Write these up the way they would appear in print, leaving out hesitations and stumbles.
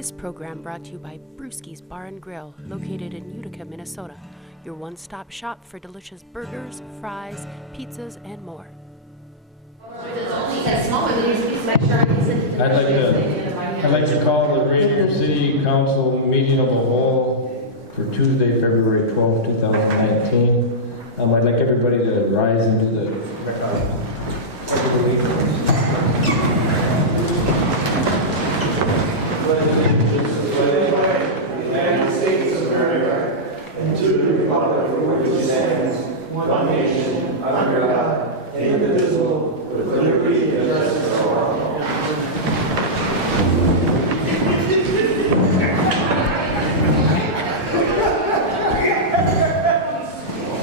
This program brought to you by Brewski's Bar and Grill, located in Utica, Minnesota. Your one-stop shop for delicious burgers, fries, pizzas, and more. I'd like to call the Ranier City Council meeting of the whole for Tuesday, February 12, 2019. I'd like everybody to rise into the United States of America and to the republic for which it stands, one nation, under God, indivisible, with liberty and justice for all.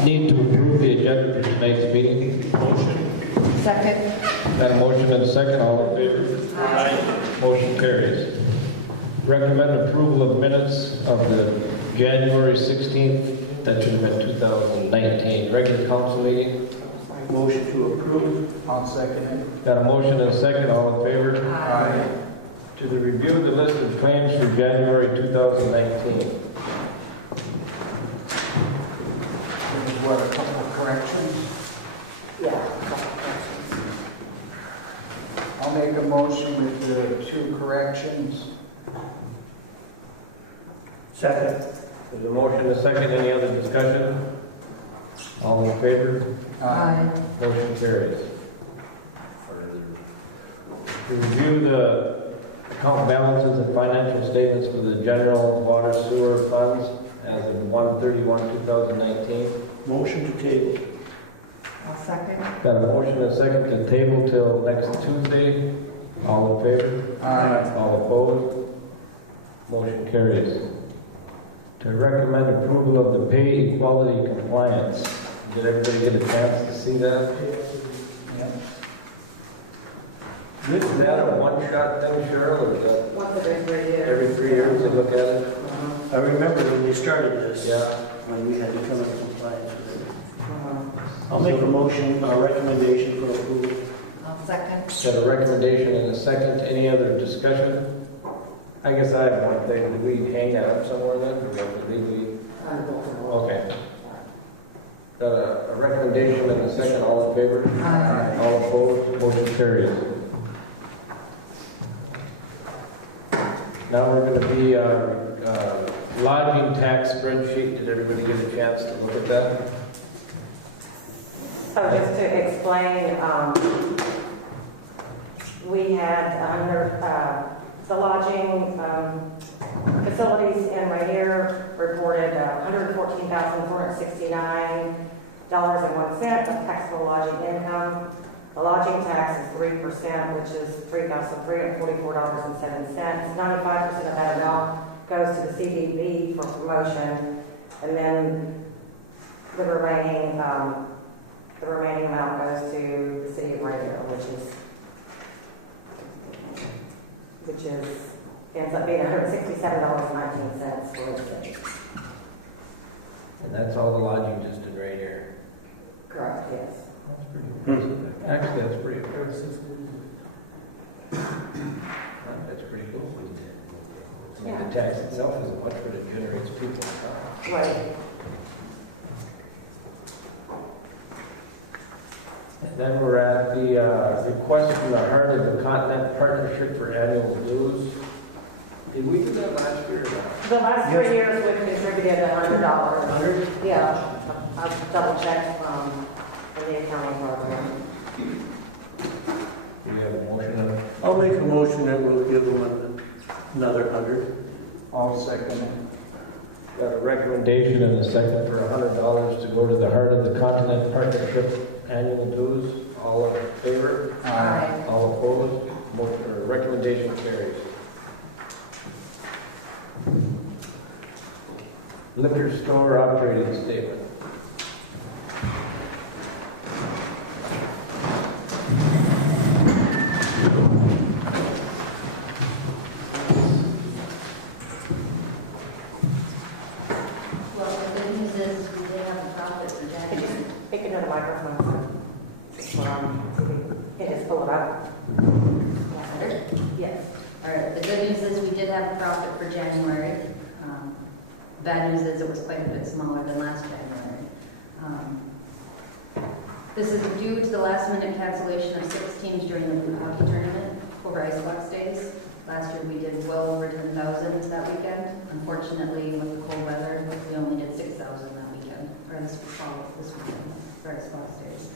Need to approve the agenda for tonight's meeting. Motion. Second. Got a motion and a second. All in favor? Aye. Motion carries. Recommend approval of minutes of the January 16th, that should have been 2019, regular council meeting. Motion to approve. I'll second it. Got a motion and a second. All in favor? Aye. To the review the list of claims for January 2019. What, a couple of corrections? Yeah, a couple questions. I'll make a motion with the 2 corrections. Second. There's a motion and a second. Any other discussion? All in favor? Aye. Motion carries. To review the account balances and financial statements for the general water sewer funds as of 1/31/2019. Motion to table. I'll second. Got a motion and a second to table till next Tuesday. All in favor? Aye. All opposed? Motion carries. To recommend approval of the pay equality compliance. Did everybody get a chance to see that? Yep. Is that a one-shot thing, Cheryl, or is that Once every 3 years. every 3 years they look at it? I remember when we started this, Yeah. when we had to come in compliance with it. I'll make a motion, a recommendation for approval. I'll second. Got a recommendation and a second. Any other discussion? I guess I have one thing. Did we hang that up somewhere then? Or did we? Okay. Got a recommendation and a second. All in favor? Aye. All opposed? Motion carries. Now we're going to be lodging tax spreadsheet. Did everybody get a chance to look at that? So just to explain, we had under the lodging facilities in Ranier reported $114,469.01 of taxable lodging income. The lodging tax is 3%, which is $3,344.07. 95% of that amount goes to the CDB for promotion, and then the remaining amount goes to the city of Ranier, which ends up being $167.19 for the city. And that's all the lodging just in Ranier. Correct, yes. That's pretty impressive. Actually, that's pretty impressive. That's pretty cool. I mean, the tax itself isn't much, but it generates people. Right. And then we're at the request from the Heart of the Continent Partnership for annual dues. Did we do that last year or not? The last 3 years we've contributed $100. 100? Yeah, I'll double check in the accounting program. Do we have a motion on it? I'll make a motion that we'll give them another 100. I'll second it. Got a recommendation and a second for $100 to go to the Heart of the Continent Partnership annual dues. All in favor? Aye. All opposed? Motion or recommendation carries. Liquor store operating statement. Well, the good news is we did have a profit for Could January. you speak into the microphone? Can you just pull it up? 100? Yes. All right, the good news is we did have a profit for January. Bad news is it was quite a bit smaller than last January. This is due to the last minute cancellation of 6 teams during the blue hockey tournament over icebox days. Last year we did well over 10,000 that weekend. Unfortunately, with the cold weather, we only did 6,000 that weekend, or this weekend for icebox days.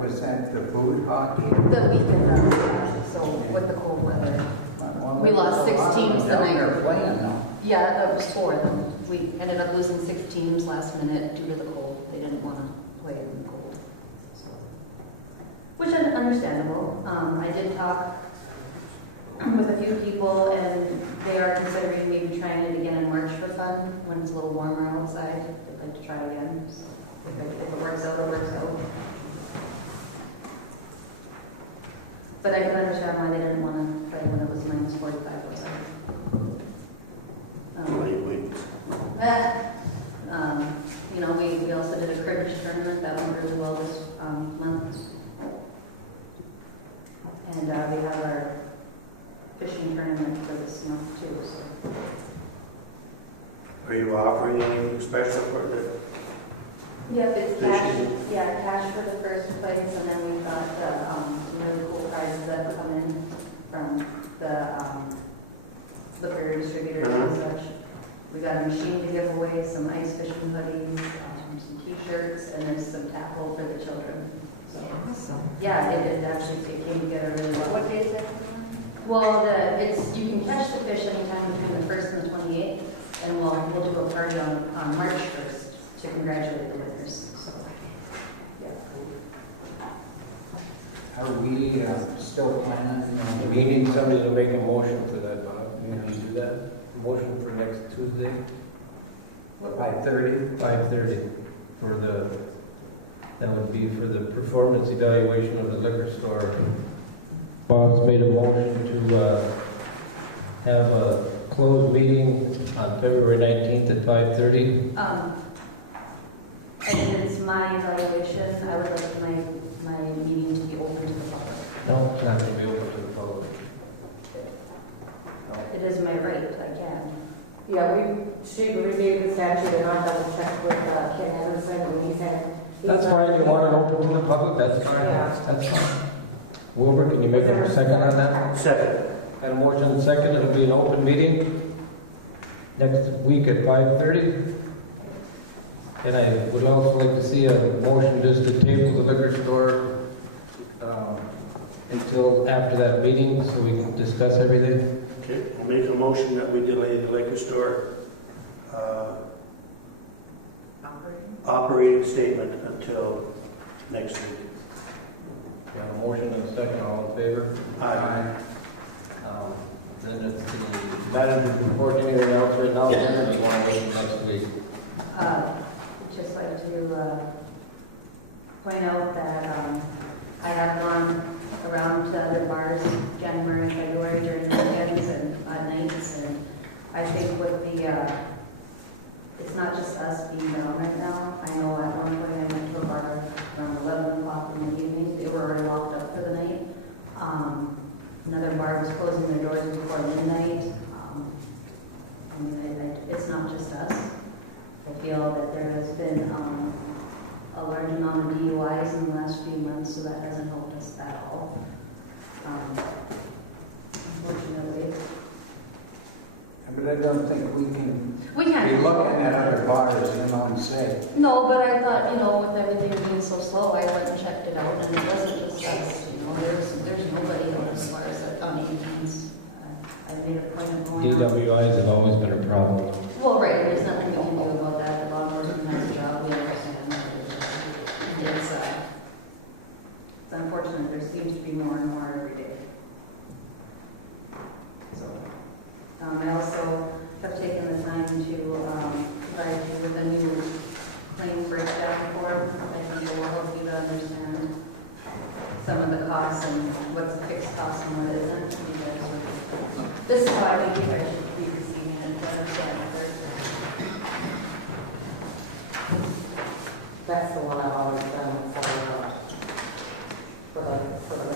Was that the boot hockey? The weekend, so with the cold weather. We lost 6 teams the night. They're playing now. Yeah, that was 4 of them. We ended up losing 6 teams last minute due to the cold. They didn't want to play in the cold. So, which is understandable. I did talk with a few people, and they are considering maybe trying it again in March for fun, when it's a little warmer outside. They'd like to try again. So if it works out, it works out. But I can understand why they didn't want to play when it was minus 45 outside. You know, we also did a cribbage tournament that went really well this month. And we have our fishing tournament for this month too. So. Are you offering anything special for the Yep, it's cash. fishing? Yeah, cash for the first place, and then we've got some really cool prizes that come in from the liquor distributors and such. We got a machine to give away, some ice fishing hoodies, some T-shirts, and there's some tackle for the children. So yeah, it came together really well. What day is it? Well, you can catch the fish anytime between the 1st and the 28th, and we'll do a party on March 1st to congratulate the winners. So yeah. Are we still planning? We need somebody to make a motion for that, Bob. Can you do that? Motion for next Tuesday? 5:30? 5:30 that would be for the performance evaluation of the liquor store. Bob's made a motion to have a closed meeting on February 19th at 5:30. And it's my evaluation. I would like my meeting to be open to the public. No, it's not going to be open to the public. It is my right, I can. Yeah, she reviewed the statute and I double checked with Ken Anderson and he said. That's fine, you want it open to the public, that's fine. Yeah. That's fine. Wilbur, can you make a second on that? Second. And a motion and second, it'll be an open meeting next week at 5:30. And I would also like to see a motion just to table the liquor store until after that meeting so we can discuss everything. Okay, I'll make a motion that we delay the liquor store operating statement until next week. Yeah, a motion and a second, all in favor? Aye. Then it's the manager's report, anything else right now, then, or do you want to wait till next week? I'd just like to point out that I have gone around to other bars January and February during the weekends and nights, and I think with the it's not just us being down right now. I know at one point I went to a bar around 11 o'clock in the evening. They were already locked up for the night. Another bar was closing their doors before midnight. I mean, it's not just us. I feel that there has been a large amount of DUIs in the last few months, so that hasn't helped us at all. Unfortunately. But I don't think we can We can't. be looking at other bars, and say. No, but I thought, with everything being so slow, I went and checked it out, and it wasn't just us, there's nobody out as far as on 18s. I made a point of going out. DWIs have always been a problem. Well, right, there's nothing we can do about that. The law enforcement has a job, we understand. It's unfortunate, there seems to be more and more every day. So, I also have taken the time to provide you with a new claim breakdown form. I think it will help you to understand some of the costs and what's the fixed cost and what isn't. This is why I think you guys should be receiving it to understand it. That's the one I've always done for the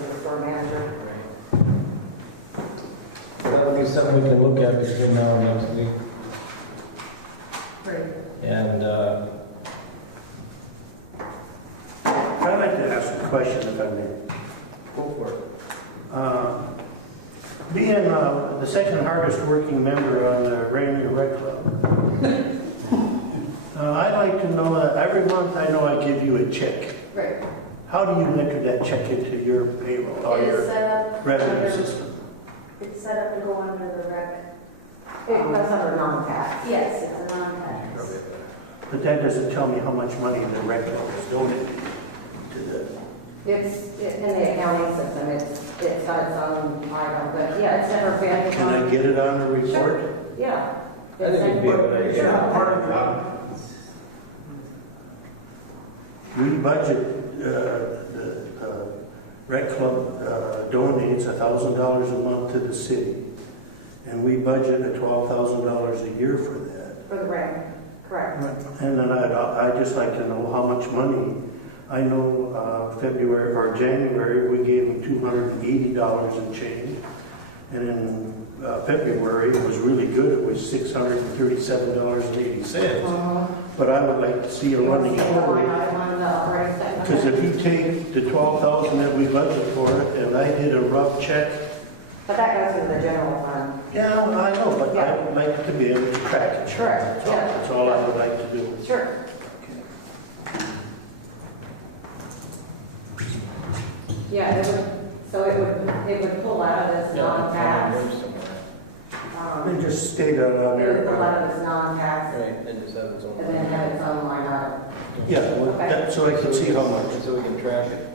we can look at between now and next week. Great. And, I'd like to ask a question if I may. go for it. Being the second hardest working member on the Ranier Rec Club, I'd like to know that every month I know I give you a check. Right. How do you enter that check into your payroll or It is your set up revenue under- system? It's set up to go under the rec. It goes under non-tax. Yes, it's a non-tax. But that doesn't tell me how much money the rec club is donating to the... It's in the accounting system, it's got its own item, but yeah, it's never been. Can I get it on the report? Sure. Yeah. I think it'd be a good idea. Sure. Part of the We budget, the rec club donates $1,000 a month to the city. And we budget $12,000 a year for that. For the rec, correct. And then I'd just like to know how much money. I know February or January, we gave them $280 and change. And in February, it was really good. It was $637.80. But I would like to see a running total. Because if you take the $12,000 that we budget for it, and I did a rough check. But that goes into the general fund. Yeah, I know, but I would like to be able to track it. Correct, yeah. That's all I would like to do. Sure. Yeah, it would pull out of this non-tax. They just state that on It would pull there. out of this non-tax Right, and just have its own. and then have its own line item. Yeah, well, so I can see how much. So we can track it.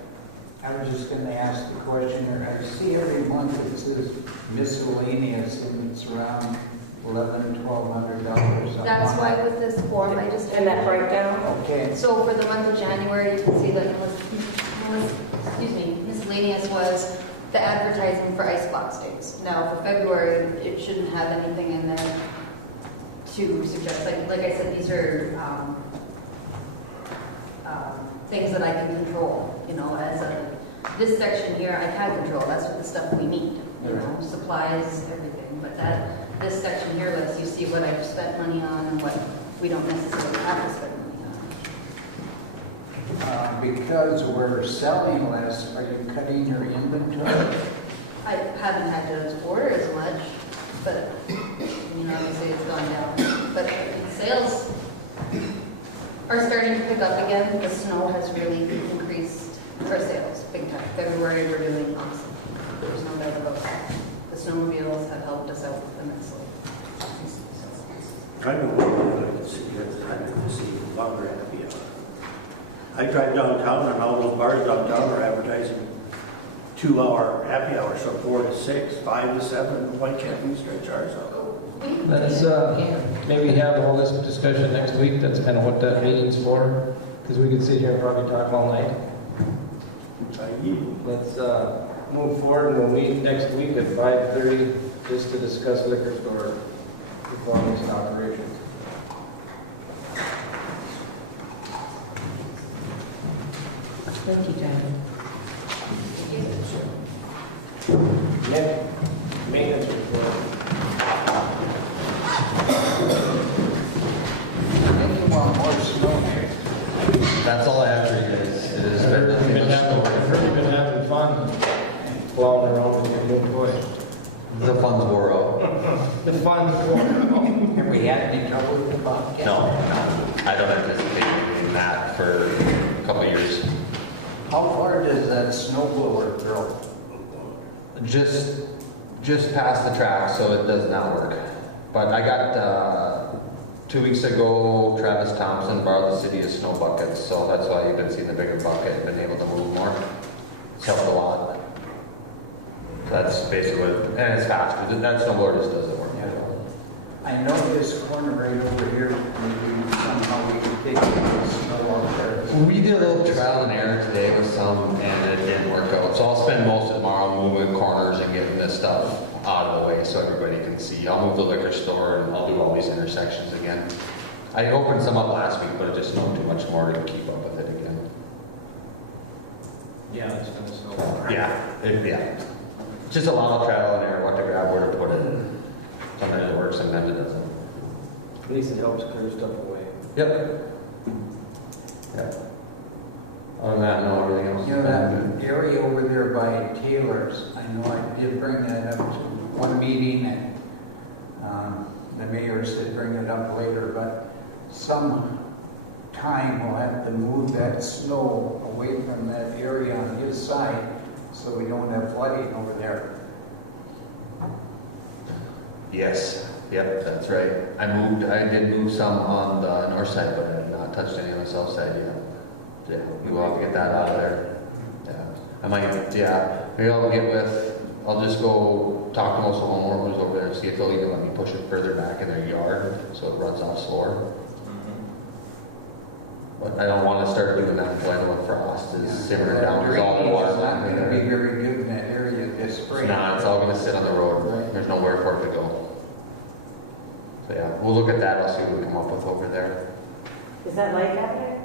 I was just gonna ask the question, or I see every month it says miscellaneous, and it's around $1,100-$1,200. That's why with this form, I just. And that breakdown? Okay, So for the month of January, you can see that miscellaneous was the advertising for ice box days. Now for February, it shouldn't have anything in there to suggest, like I said, these are things that I can control, you know, this section here, I can control, that's what the stuff we need, you know, supplies, everything, but this section here lets you see what I've spent money on and what we don't necessarily have to spend money on. because we're selling less, are you cutting your inventory? I haven't had to order as much, but, obviously it's gone down. But sales are starting to pick up again. The snow has really increased our sales big time. February, we're doing awesome. There's no doubt about that. The snowmobiles have helped us out immensely. I don't know if I can sit here at the time to see longer happy hour. I drive downtown and all those bars downtown are advertising 2-hour happy hour, so 4 to 6, 5 to 7. Why can't we stretch ours out? Let's maybe have all this discussion next week. That's kind of what that meeting's for. Because we could sit here and probably talk all night. Let's move forward and we'll meet next week at 5:30 just to discuss liquor store performance and operations. Thank you, Jen. Nick, maintenance report. You want more snow here? That's all I have for you guys. It has been nothing but snow. You've been having fun plowing around with your new toy. The funds wore out. The fun for Have we had any trouble with the Bobcat? No, I don't anticipate doing that for a couple of years. How far does that snow blower go? Just past the track, so it does not work. But I got, 2 weeks ago, Travis Thompson borrowed the city of snow buckets, so that's why you've been seeing the bigger bucket, been able to move more. It's helped a lot. That's basically what, and it's faster. That snowboard just doesn't work. I know this corner right over here, maybe somehow we could take the snow out there. We did a little trial and error today with some, and it didn't work out. So I'll spend most of tomorrow moving corners and getting this stuff out of the way so everybody can see. I'll move the liquor store and I'll do all these intersections again. I opened some up last week, but it just snowed too much more to keep up with it again. Yeah, it's gonna snow. Yeah. Just a lot of trial and error, what to grab, where to put it. Sometimes it works, sometimes it doesn't. At least it helps clear stuff away. Yep. Yep. Other than that, no, everything else. You know, that area over there by Taylor's, I know I did bring that up to one meeting, and the mayor said bring it up later, but some time we'll have to move that snow away from that area on his side, so we don't have flooding over there. Yes, yep, that's right. I did move some on the north side, but I have not touched any on the south side yet. Yeah, we will have to get that out of there. Yeah, I might, yeah, maybe I'll just go talk to most of the homeowners over there and see if they'll even let me push it further back in their yard so it runs off slower. But I don't want to start doing that until I know when frost is simmering down. There's all the water. It's not going to be very good in that area this spring. Nah, it's all going to sit on the road. There's nowhere for it to go. So yeah, we'll look at that. I'll see what we come up with over there. Is that Lake Avenue?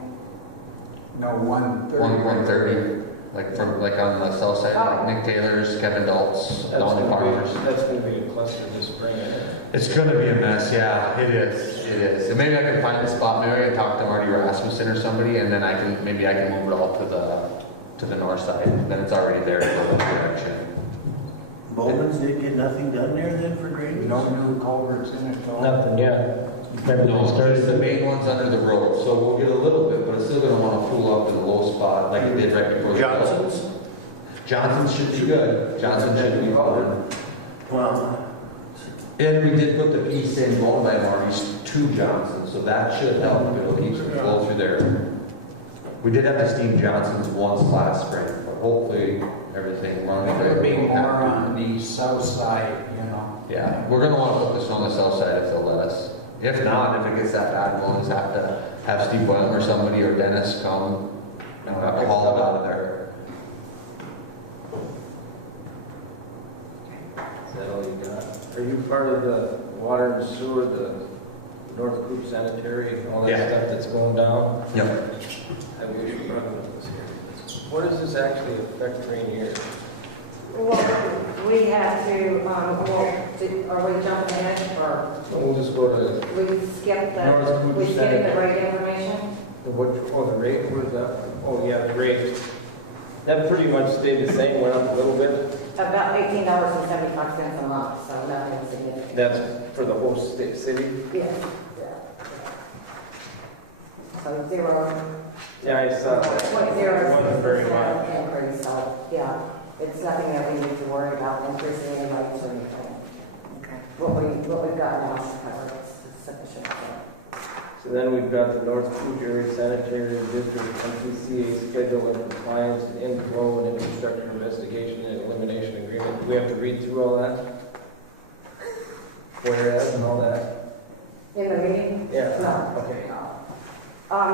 No, 130. 130, like on the south side, like Nick Taylor's, Kevin Dalt's, Don Farmers. That's gonna be a cluster this spring, isn't it? It's gonna be a mess, yeah, it is, it is. And maybe I can find a spot, maybe I can talk to Marty Rasmussen or somebody, and then maybe I can move it all to the north side. Then it's already there to go that direction. Bowman's did get nothing done there then for drainage? No new culverts in it, though. Nothing yet. Remember No, they started just the main one's under the road, so we'll get a little bit, but it's still gonna wanna pull up in a low spot like it did right before the. Johnson's? Johnson's should be good. Johnson should be fine. Well, And we did put the piece in going by Marty's to Johnson, so that should help. It'll keep some flow through there. We did have to steam Johnson's once last spring, but hopefully everything runs It right. would be more on the south side, you know. Yeah, we're gonna wanna put this on the south side if they'll let us. If not, if it gets that bad, we'll just have to have Steve Boyle or somebody or Dennis come and we'll have to haul it out of there. Is that all you got? Are you part of the water and sewer, the North Group Sanitary, all that Yeah. stuff that's going down? Yep. I wish we brought this here. What does this actually affect Ranier? Well, we have to, are we jumping ahead or We'll just go to we skip North Group the Sanitary. rate information? the the rate, where's that? Oh, yeah, the rate. That pretty much stayed the same, went up a little bit. About $18.75 a month, so nothing significant. That's for the whole city? Yes. So zero. Yeah, I saw that. Point zero Wasn't very much. increase, so, yeah, it's nothing that we need to worry about increasing any rates or anything. Okay. What we've got now is covered, it's sufficient. So then we've got the North Coos Area Sanitary District MPCA schedule and compliance and inflow and infrastructure investigation and elimination agreement. Do we have to read through all that? Whereas and all that? In the meeting? Yeah. No. Okay.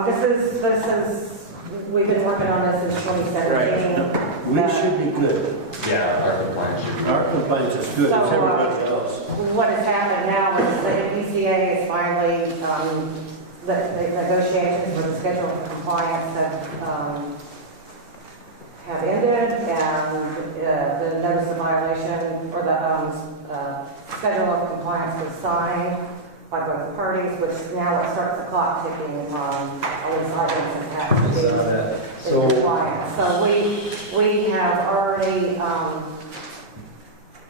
This is, we've been working on this since 2017. we should be good. Yeah, our compliance should be. Our compliance is good as So, everybody else. What has happened now is the MPCA is finally, the negotiations with the schedule for compliance have ended, and the notice of violation or the schedule of compliance was signed by both parties, which now it starts the clock ticking on all these items that have to be Saw that. in compliance. So we have already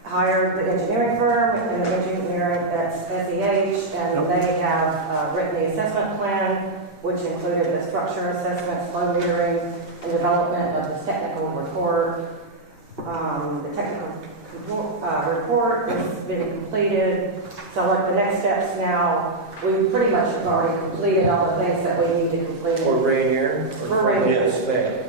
hired the engineering firm, and the engineering that's SEH, and they have written the assessment plan, which included the structure assessment, flow metering, and development of the technical report. The technical report has been completed. So like the next steps now, we pretty much have already completed all the things that we need to complete. For Ranier? For Ranier. Yes.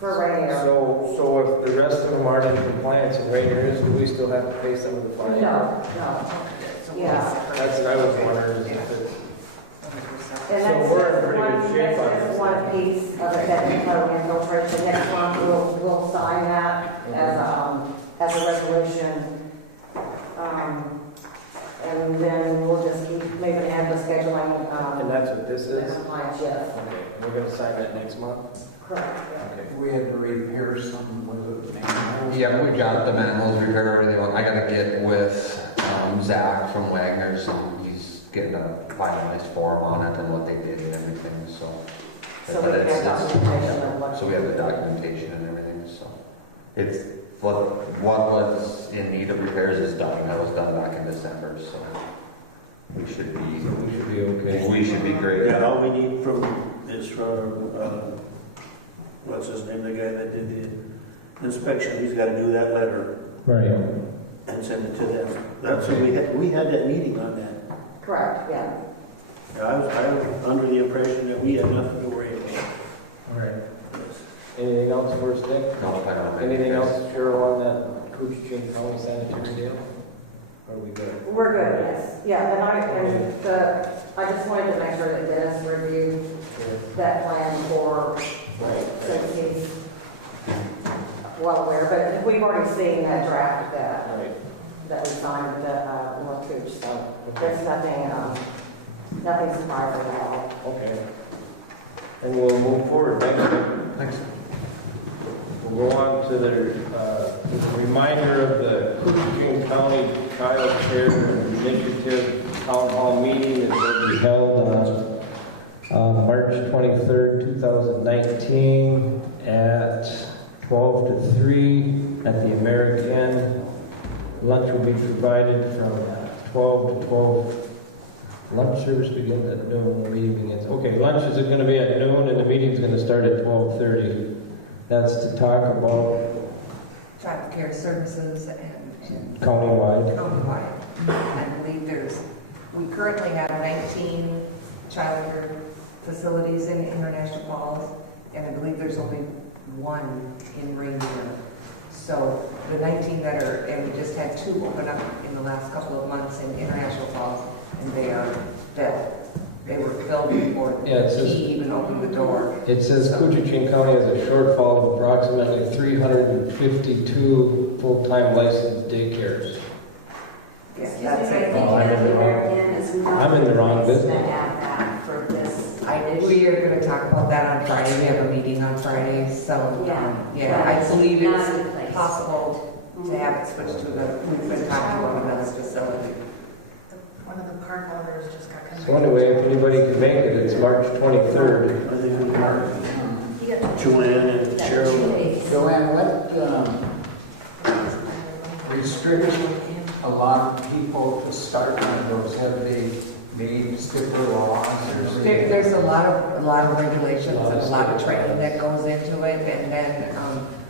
For Ranier. So if the rest of them aren't in compliance and Ranier is, do we still have to pay some of the fine? No. Yeah. That's what I was wondering. Is if it's- And So that's we're in just pretty one, good shape on that's this. just one piece of the technical infiltration. Next month, we'll sign that as a resolution. And then we'll just keep moving ahead with scheduling, And that's what this the is? compliance, yes. Okay, we're gonna sign that next month? Correct. Okay. We had to repair some with it. Yeah, we got the manholes repaired, everything. I gotta get with Zach from Wagner's, and he's getting a finalized form on it and what they did and everything, so. So But we it's- have documentation of what. So we have the documentation and everything, so. It's, what was in need of repairs is done, that was done back in December, so. We should be okay. We should be great. Yeah, all we need is for, what's his name, the guy that did the inspection, he's gotta do that letter Right. and send it to them. That's what we had that meeting on that. Correct, yeah. I was under the impression that we had nothing to worry about. All right. Anything else for us, Dick? No, I don't. Anything else, Cheryl, on that Coochin County sanitary deal? Are we good? We're good, yes. Yeah, I just wanted to make sure that Dennis reviewed that plan for, since he's well aware, but we've already seen that draft that we signed with the North Cooch, so there's nothing surprising at all. Okay. And we'll move forward. Thanks. We'll go on to the reminder of the Coochin County Child Care Initiative Town Hall meeting that will be held on March 23rd, 2019 at 12 to 3 at the American. Lunch will be provided from 12 to 12. Lunch service begins at noon, the meeting begins. Okay, lunch is going to be at noon and the meeting's going to start at 12:30. That's to talk about child care services and countywide. I believe we currently have 19 child care facilities in International Falls, and I believe there's only one in Ranier. So the 19 that are, and we just had 2 open up in the last couple of months in International Falls, and they are filled. They were filled before he even opened the door. It says Coochin County has a shortfall of approximately 352 full-time licensed daycares. Yes, that's it. I'm in the wrong business. For this, we are going to talk about that on Friday. We have a meeting on Friday, so I believe it's possible to have it switched to we've been talking about another facility. One of the park owners just got convicted. So anyway, if anybody can make it, it's March 23rd. I think we are. Joanne and Cheryl. Joanne, what restricts a lot of people to start on those? Have they made stiffer laws or something? There's a lot of regulations and a lot of training that goes into it, and then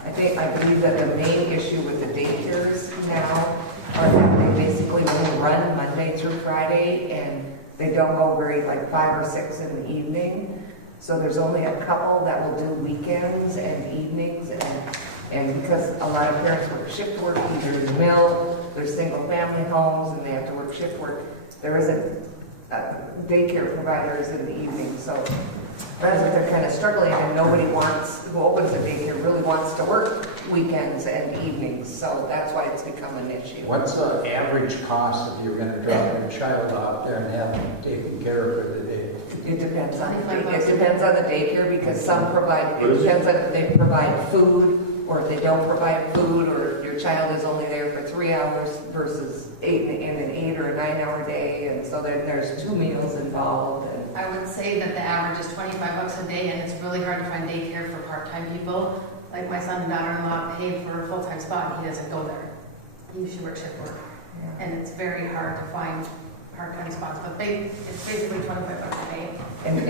I believe that the main issue with the daycares now are that they basically only run Monday through Friday, and they don't go very like 5 or 6 in the evening. So there's only a couple that will do weekends and evenings, and because a lot of parents work shift work, either in the mill, there's single family homes, and they have to work shift work. There isn't daycare providers in the evening, so that's what they're kind of struggling, and nobody who opens a daycare really wants to work weekends and evenings, so that's why it's become an issue. What's the average cost if you're going to drop your child out there and have them taken care of for the day? It depends on the daycare, because some provide, it depends on if they provide food, or if they don't provide food, or if your child is only there for 3 hours versus 8 in an 8 or a 9 hour day, and so there's 2 meals involved. And I would say that the average is $25 a day, and it's really hard to find daycare for part-time people. Like my son and daughter-in-law paid for a full-time spot, and he doesn't go there. He usually works shift work, and it's very hard to find part-time spots, but it's basically $25 a day. And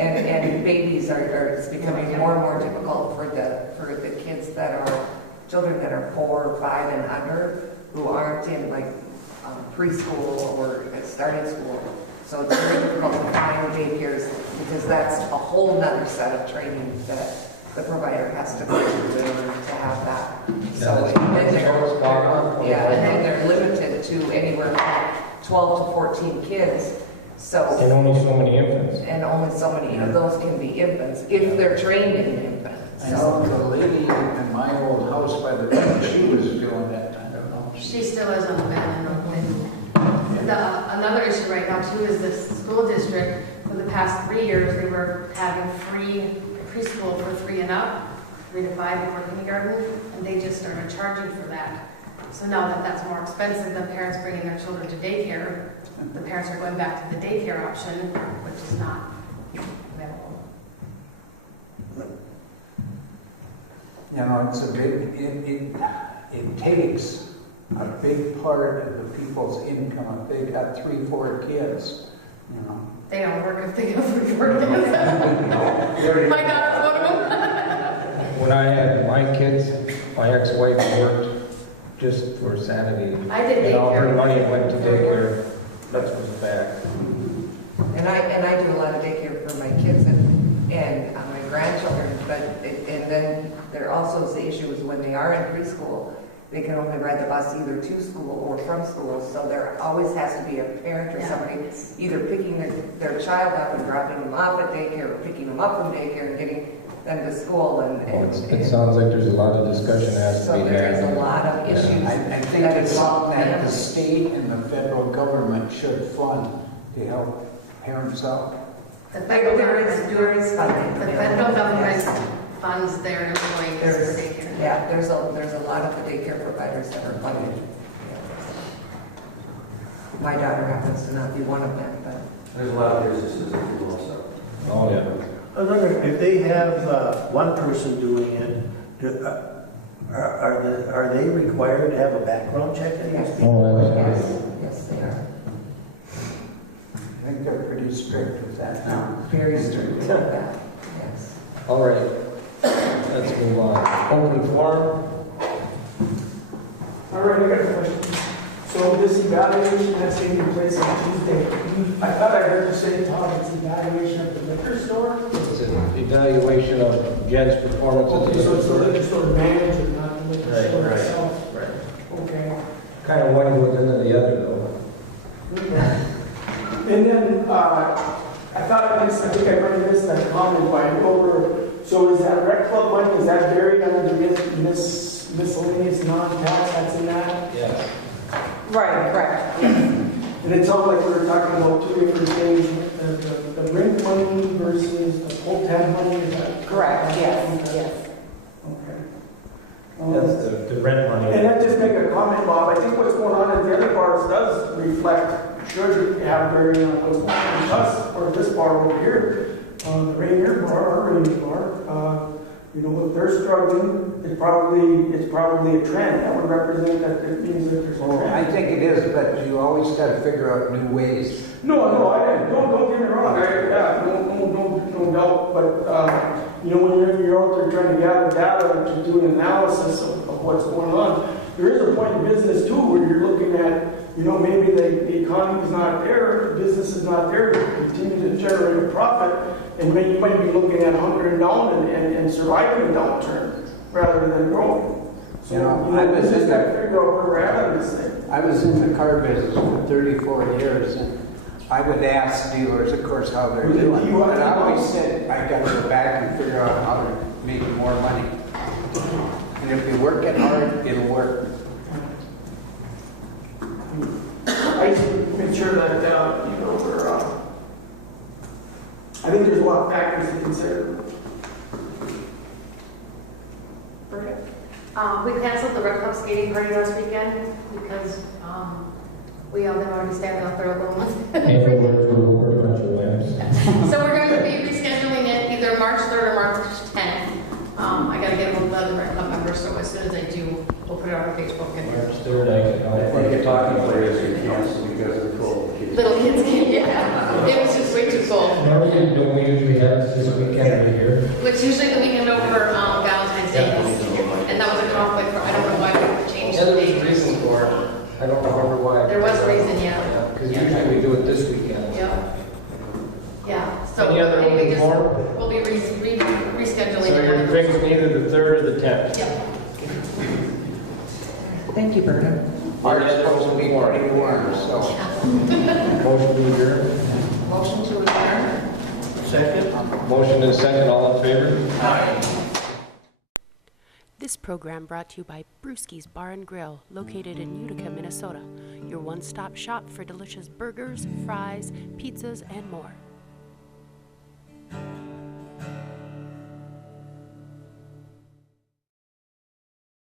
babies it's becoming more and more difficult for the kids that are children that are 4 or 5 and under, who aren't in like preschool or starting school. So it's very difficult to find daycares, because that's a whole nother set of training that the provider has to go through in order to have that. So and then they're limited to anywhere from 12 to 14 kids. So And only so many infants. And only so many of those can be infants, if they're trained in infants. I know the lady in my old house by the river, she was doing that. I don't know. She still is on the ban. Another issue right now too is the school district. For the past 3 years, they were having free preschool for 3 and up, 3 to 5 before kindergarten, and they just started charging for that. So now that that's more expensive than parents bringing their children to daycare, the parents are going back to the daycare option, which is not available. You know, it's a big, it takes a big part of the people's income. If they've got 3, 4 kids, you know. They don't work if they have 3, 4 kids. My daughter's one of them. When I had my kids, my ex-wife worked just for sanity. I did And all her daycare. money went to daycare. That's what's the fact. And I do a lot of daycare for my kids and my grandchildren, but, and then there also is the issue is when they are in preschool, they can only ride the bus either to school or from school, so there always has to be a parent or Yeah. somebody either picking their child up and dropping them off at daycare or picking them up from daycare and getting them to school It sounds like there's a lot of discussion has to so be there's a had. lot of issues. I think that it's involve something that the families. state and the federal government should fund to help parents out. The federal government, There is funding. the federal government Yes. funds their employees for There's, daycare. yeah, there's a lot of the daycare providers that are funded. My daughter happens to not be one of them, but There's a lot of businesses that do also. Oh, yeah. I was wondering, if they have one person doing it, are they required to have a background check in these people? yes, they are. I think they're pretty strict with that now. Very strict with that, yes. All right, let's move on. Open forum. All right, I got a question. So this evaluation that's taking place on Tuesday, I thought I heard you say, Todd, it's evaluation of the liquor store? It's an evaluation of Jen's performance at Okay, the so it's the liquor liquor store manager, not the liquor Right, store right. itself? Right. Okay. Kind of one goes into the other, though. And then, I think I read this, that comment by over, so is that rec club money, is that buried under the miscellaneous non-tax that's in that? Yeah. Right, correct. And it sounds like we were talking about two different things, the rent money versus the full tab money, is that? Correct, yes. Okay. That's the rent money. And I just make a comment, Bob, I think what's going on in the other bars does reflect, should have bearing on what's going on in us, or this bar over here, the Ranier bar, our Ranier bar, you know, if they're struggling, it's probably a trend, that would represent that it means that there's a Well, I trend. think it is, but you always got to figure out new ways. No, don't get me wrong, no doubt, but, you know, when you're out there trying to gather data to do an analysis of what's going on, there is a point in business too where you're looking at, you know, maybe the economy is not there, the business is not there to continue to generate a profit, and maybe you might be looking at hunkering down and surviving the downturn rather than growing. So, You know, I we was just in got to the- figure out where we're at in this thing. I was in the car business for 34 years, and I would ask dealers, of course, how they're Was it doing. you But I on the always house? said, I got to go back and figure out how to make more money. And if you work it hard, it'll work. I just make sure that, you know, we're, I think there's a lot of factors to consider. We canceled the rec club skating party last weekend because we all been already standing out there all month. And we're a bunch of lamps. So we're going to be rescheduling it either March 3rd or March 10th. I got to get hold of the other rec club members, so as soon as I do, we'll put it on Facebook and March 3rd, I can, I think you're talking about it, you cancel because of cold kids. little kids can, yeah. It was just way too cold. Normally, don't we usually have this weekend over here? Which usually the weekend over Valentine's Day. And that was a conflict for, I don't know why we changed Yeah, the there was date. a reason for it. I don't remember why. There was a reason, yeah. Because usually we do it this weekend. Yeah. Yeah, so Any other maybe open just, forum? we'll be rescheduling So it. you're drinking either the 3rd or the 10th? Yep. Thank you, Berta. March is supposed to be pretty warm, so. Motion to adjourn. Motion to adjourn? Second? Motion and second, all in favor? This program brought to you by Brewski's Bar and Grill, located in Utica, Minnesota. Your one-stop shop for delicious burgers, fries, pizzas, and more.